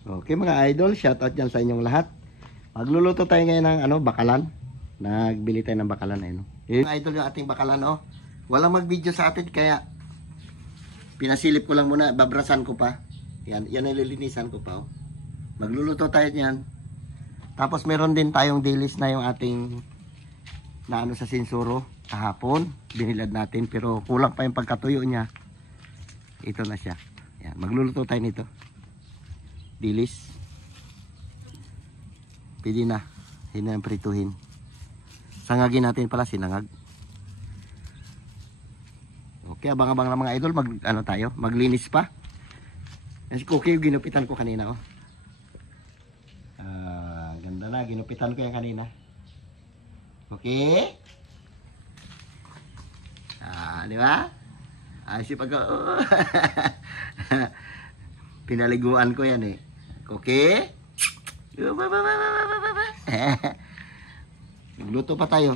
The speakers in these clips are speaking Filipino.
Okay mga idol, shoutout dyan sa inyong lahat. Magluluto tayo ngayon ng bakalan. Nagbili tayo ng bakalan eh, no? Yung idol yung ating bakalan, oh. Walang mag-video sa atin kaya pinasilip ko lang muna, babrasan ko pa. Yan nililinisan ko pa, oh. Magluluto tayo niyan. Tapos meron din tayong dilis na yung ating na sa sinsuro kahapon. Binilad natin pero kulang pa yung pagkatuyo niya. Ito na siya. Yan, magluluto tayo nito. Dilis. Pwede na. Hindi na prituhin. Sangagin natin pala sinangag. Okay, abang-abang na mga idol. Maglinis pa. Kasi cookie yung ginupitan ko kanina, oh. Ganda na. Ginupitan ko yan kanina. Okay? Di ba? Ayos yung pinaliguan ko yan eh. Okay? Magluto pa tayo.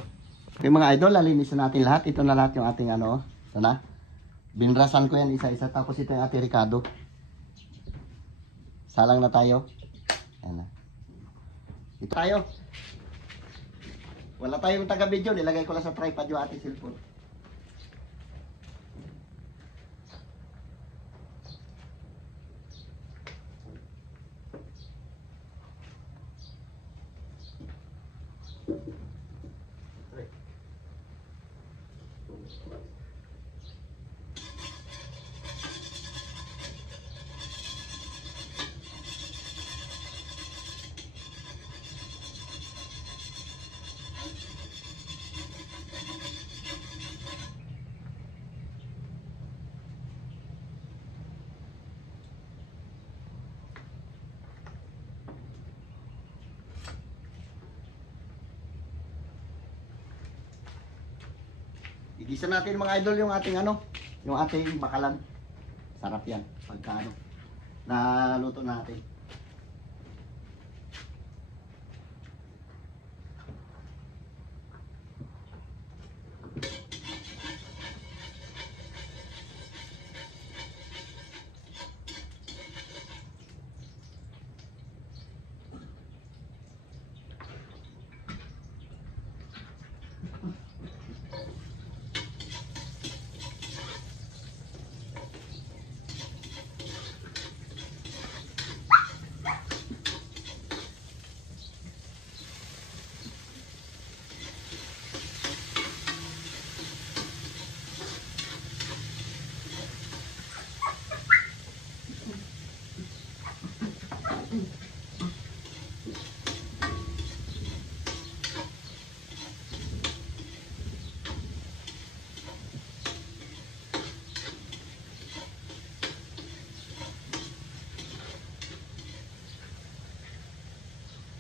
Okay mga idol, lalinisan natin lahat. Ito na lahat yung ating ito na. Binrasan ko yan isa-isa. Tapos ito yung ating ricado. Salang na tayo. Ayan na. Ito tayo. Wala tayong taga-video. Nilagay ko lang sa tripod yung ating cellphone. Igisa natin mga idol yung ating yung ating bakalan. Sarap yan pagka naluto natin.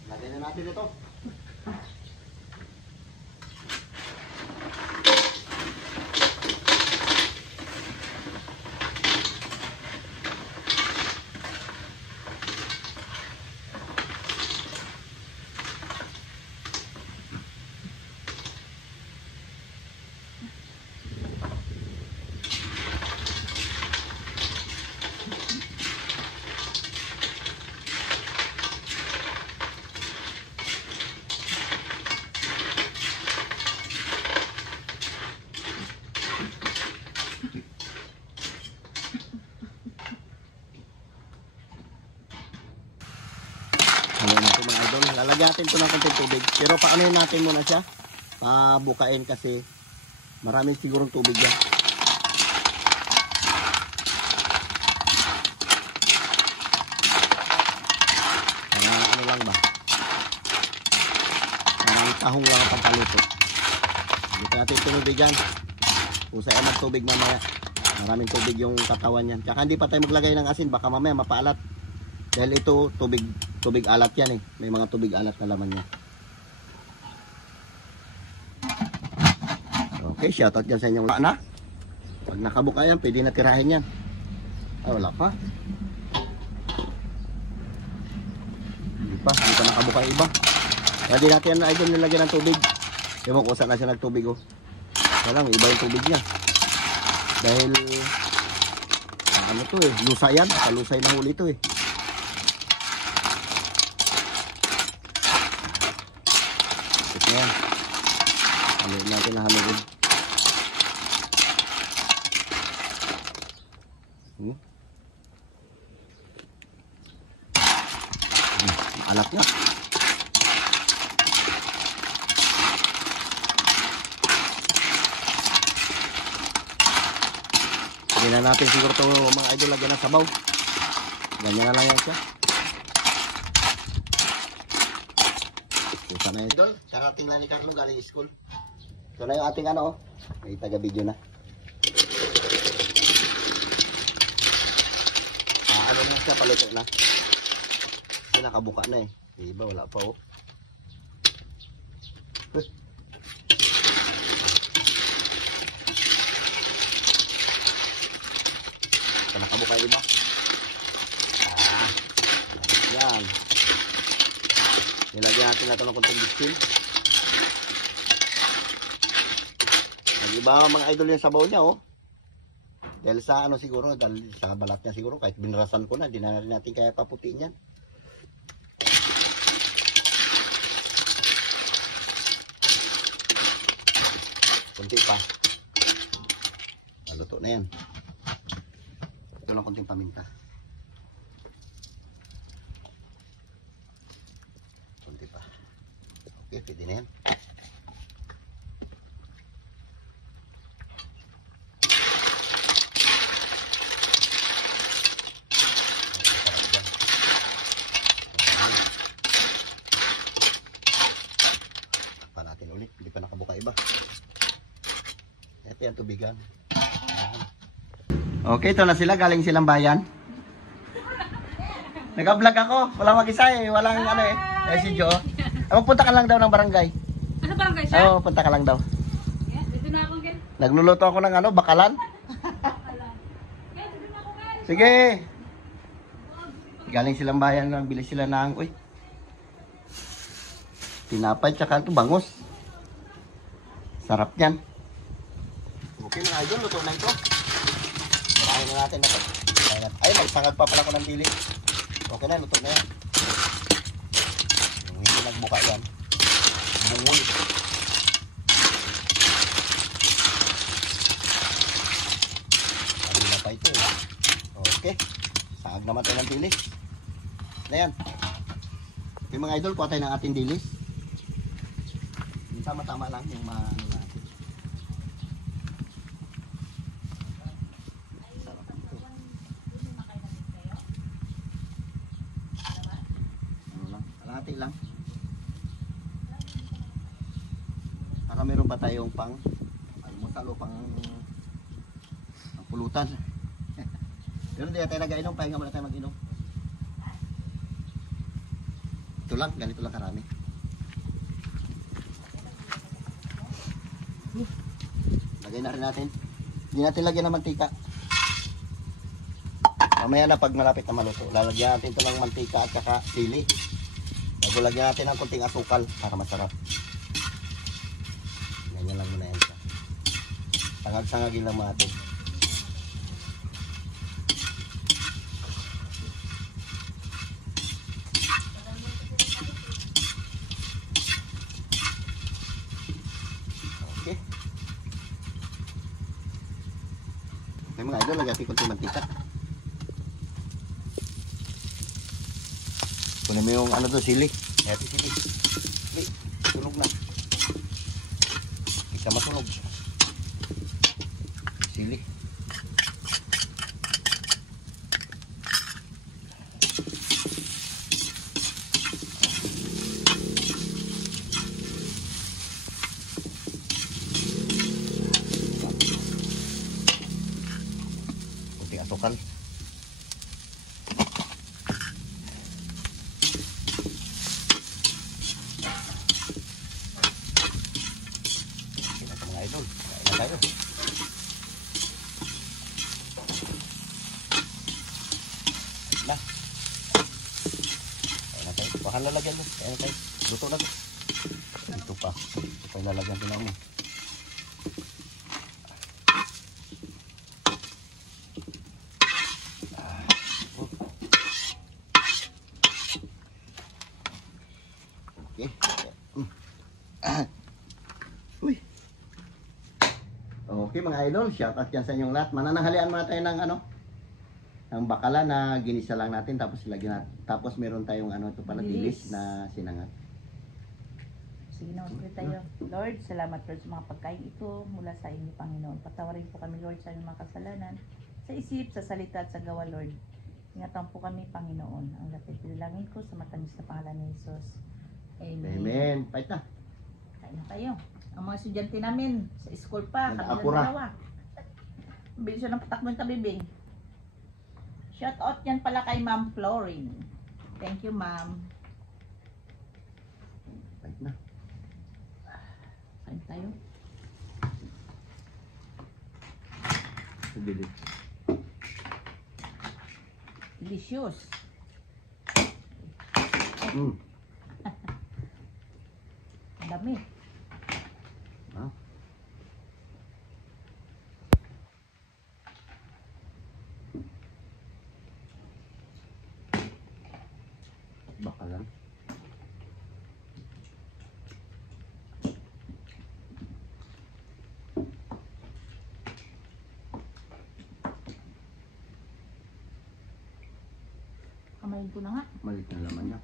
Lagyan na natin ito. Lalagyan natin ito ng konting tubig. Pero paano natin muna siya? Pabukain kasi maraming sigurong tubig yan. Para lang ba? Parang tahong lang ang pagkaluto. Dito natin tubig yan. Usay ang tubig mamaya. Maraming tubig yung katawan yan. Tsaka hindi pa tayo maglagay ng asin. Baka mamaya mapaalat. Dahil ito tubig alat yan eh. May mga tubig alat na laman yan. Okay, shoutout dyan sa inyong wala na. Pag nakabuka yan, pwede na tirahin yan. Wala pa. Hindi pa nakabuka yung iba. Kaya di natin yan idol nilagyan ng tubig. Ewan ko saan na siya nagtubig oh. Kaya lang, iba yung tubig niya. Dahil to eh, lusa yan. Kalusay na huli to eh. Anak nyo. Hindi na natin siguro ito mga idol lagyan ng sabaw. Ganyan na lang yan siya. Ito na idol. Karating lang ni Carlo galing school. Ito na yung ating ano. May taga-video na. Ano na siya, paluto na. Kasi nakabuka na eh. Diba, wala pa oh. Ito nakabuka yung iba. Yan. Nilagyan natin na ito ng konting biskin. Nag-iba mga idol yung sabaw niya oh. Dahil sa ano siguro, dahil sa balat niya siguro, kahit binarasan ko na, di na natin kaya paputiin yan. Kunti pa. Maluto na yan. Ito lang kunting paminta. Kunti pa. Okay, pwede na yan. Ulit, hindi pa nakabuka iba. Ito yung tubigan. Okay, ito na sila, galing silang bayan. Nag-vlog ako, walang mag-isa eh, walang ano eh. Si Jo. Punta ka lang daw ng barangay. Ano barangay siya? Oo, punta ka lang daw. Yeah, dito na ako, Gel. Nagluluto ako ng ano, bakalan. Gel, dito na ako, Gel. Sige. Galing silang bayan, nagbili sila ng, uy, tinapay, tsaka ito, bangus. Sarap yan. Okay mga idol, luto na ito. Marahin na natin na ito. Ay, magsangag pa pala ko ng dili. Okay na, luto na yan. Yung hindi nagbuka yan, bungol. Kanina pa ito eh. Okay, sangag naman tayo ng dili. Na yan. Okay mga idol, kuha tayo ng ating dili. Tama-tama lang yung ano natin. Sarap ito. Ano lang, kalahati lang. Para meron pa tayong pang almusal o pang pulutan. Pero hindi tayo nag-inom, pahinga muna tayo mag-inom. Ito lang, ganito lang karami. Lagay na rin natin. Hindi natin lagyan ng mantika. Mamaya na pag malapit na maluto, lalagyan natin ito ng mantika at saka sili. Bago lagyan natin ng konting asukal para masarap. Ganyan lang muna yan siya. Sangag-sangagin lang natin. Okay. Okay mga idol, lagyan natin konting mantika. Kunin mo yung ano to, sili. Lagyan natin sili. Sili, sunog na. Isa masunog. Sili. Kunting asukal. Mga idol, kain na tayo. Na. Kain na tayo. Baka lalagyan mo. Kain na tayo. Luto na to. Ito pa. Ito pa yung lalagyan ko na mo. Okay. Uy. Okay mga idol, shout out yan sa inyong lahat. Manananghalian muna tayo ng ano? ang bakalan na ginisa lang natin tapos lagyan natin. Tapos meron tayong ano ito pala Dilis. dilis na sinangat. Sige na, ulit tayo. Lord, salamat Lord sa mga pagkain ito mula sa inyo, Panginoon. Patawarin po kami, Lord, sa aming mga kasalanan, sa isip, sa salita at sa gawa, Lord. Ingatan po kami, Panginoon. Ang lapit bilangin ko sa matamis na pangalan ni Jesus. Amen. Amen. Pait na. Kain na tayo. Ang mga estudyante namin sa school pa, kabilang Nag-apura. dalawa. Bilis siya ng patakbo ng kabibing. Shout out yan pala kay Ma'am Florin. Thank you, Ma'am. Pait na. Kain tayo. Dilis. Delicious. Mm. Ang dami. Ah. Bakalan. Kamayin ko na nga. Malit na laman niya.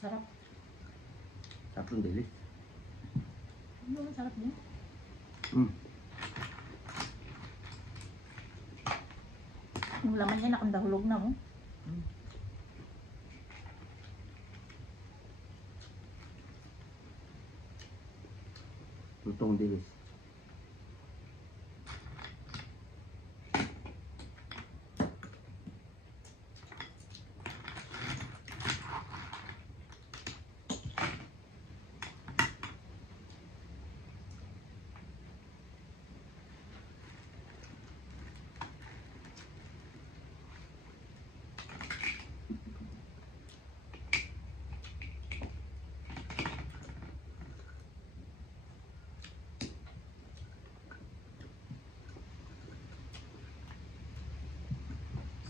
Sarap. Sarap ng dilis. Ano ang sarap niya? Mm. Yung laman niya nakandahulog na, oh. Lutong dilis.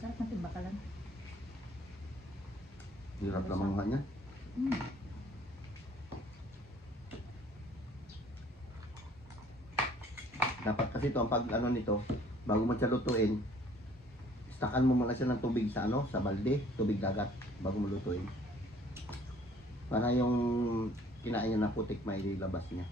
Sarap ng timbakalan. Hirap naman nga niya. Dapat kasi ito, ang pag ano nito, bago mo siya lutuin, stakan mo muna siya ng tubig sa ano, sa balde, tubig dagat, bago mo lutuin. Para yung kinain niya na putik, mailabas niya.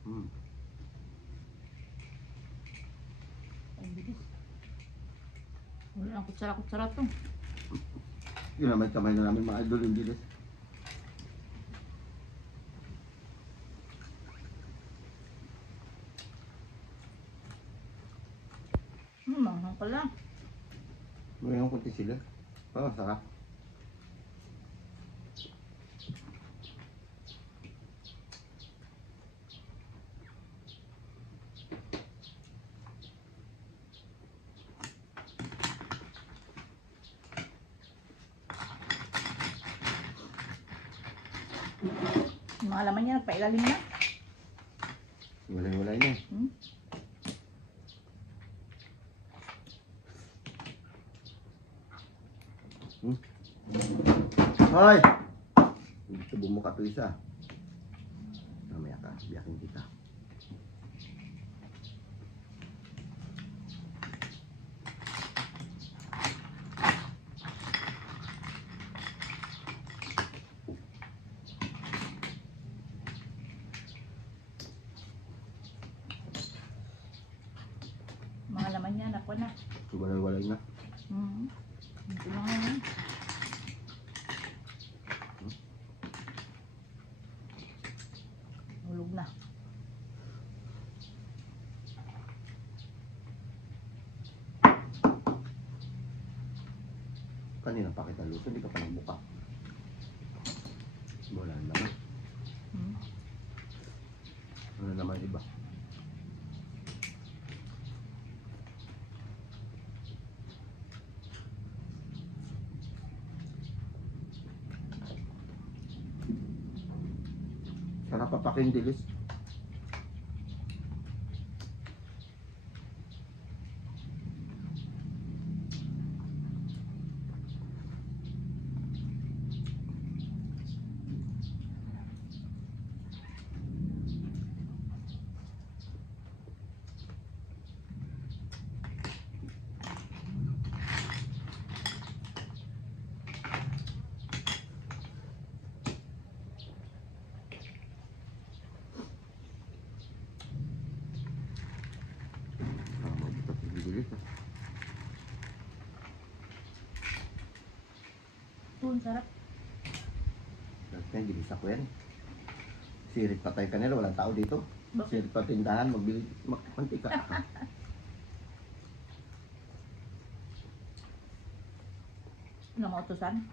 Mm. Ang bilis. Wala ang kutsara-kutsara to. Yun naman kamay na namin mga idol yung dilis. Manghang pala. Mayroon kunti sila. Oh, sarap. Yung mga laman niya nagpailalim na. Walay-walay na. Hmm? Hoy! Gusto bumuka to isa. Mamaya ka, biyakin kita. Mga laman niya nakuha na. Walay-walay na. Ito na nga yan. Hulog na. Kanina pa kita luto, hindi ka pa nagbuka. Wala naman. Hmm? Ano naman iba? Papaking dilis. Dilis. Ang sarap. Dati dilis ako yan. Sirit patay kanila, walang tao dito. Sirit pa tindahan, magbili, mantika. Nga mautusan.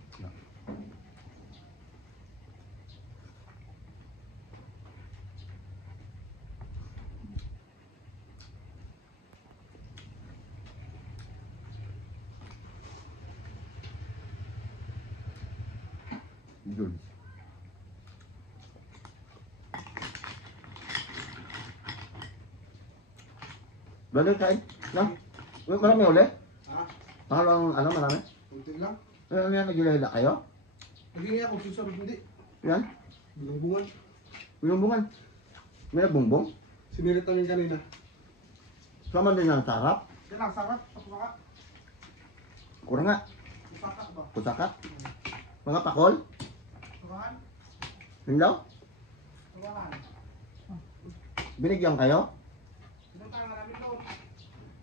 Good. Balik kain. No? Marami ulit? Ha? Pangalawang ano, marami? Kunti lang. Ano yan, nagilahila kayo? Naging ako, susunod hindi. Yan? Binumbungan. Binumbungan. May nagbungbong? Sinirit namin kanina. Sama din ang sarap. Yan ang sarap. Pasaka. Kurang nga. Pasaka ba? Pusaka. Mga pakol. Pasakahan? Hindaw. Pasakahan. Binigyan kayo? Sinuntahan namin doon.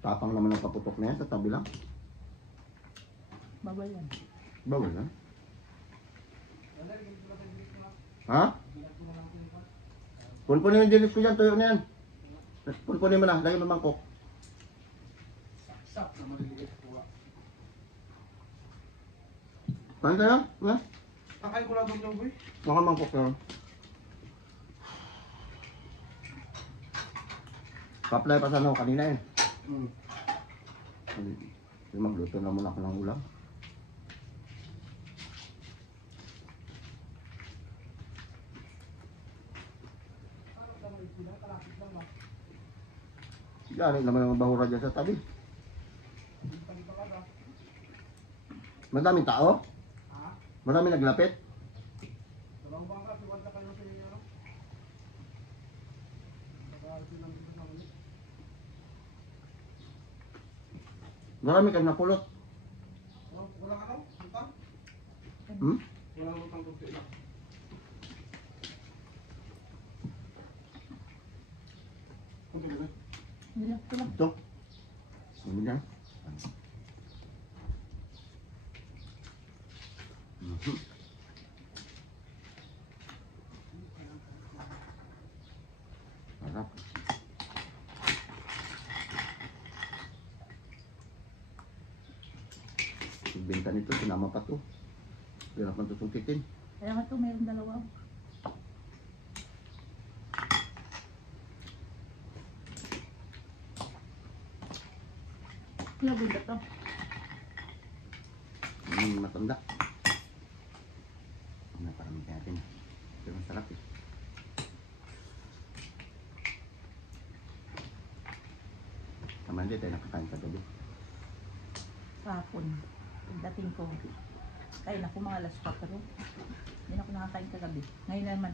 Tapang naman ang paputok na yan sa tabi lang. Bawal yan. Bawal na. Wala, rin ko lang sa bilis na. Ha? Punpunin yung dilis ko dyan, tuyo na yan. Punpunin mo na, lagyan mo mangkok. Saksak na maliliit. Kuha. Kain tayo? Ha? Takain ko lang doon yung boy. Mga mangkok na. Paplay pa sana ako kanina eh. Magluto na muna ako ng ulam. Gari naman ang bahura dyan sa tabi. Madaming tao? Ha? Madaming naglapit? Dalawang bangka, siwag na kayo sa inyo. No? Pagkakasin lang dito na ulit. Marami kang napulot. Walang ano? Lutang? Hmm? Walang lutang kunti lang. Kunti lang. Hindi lang, ito lang. Ito. Ano yan? Mhm. Sarap. Benta nito, sinama pa to. Hirap man to sungkitin. Kaya nga ito, mayroong dalawa. Lagod ba ito? Matanda. Ano, parang natin. Pero masarap eh. Naman din tayo nakakain kagabi. Kahapon. Pagdating ko, kain ako mga alas 4. Hindi na ako nakakain kagabi. Ngayon naman,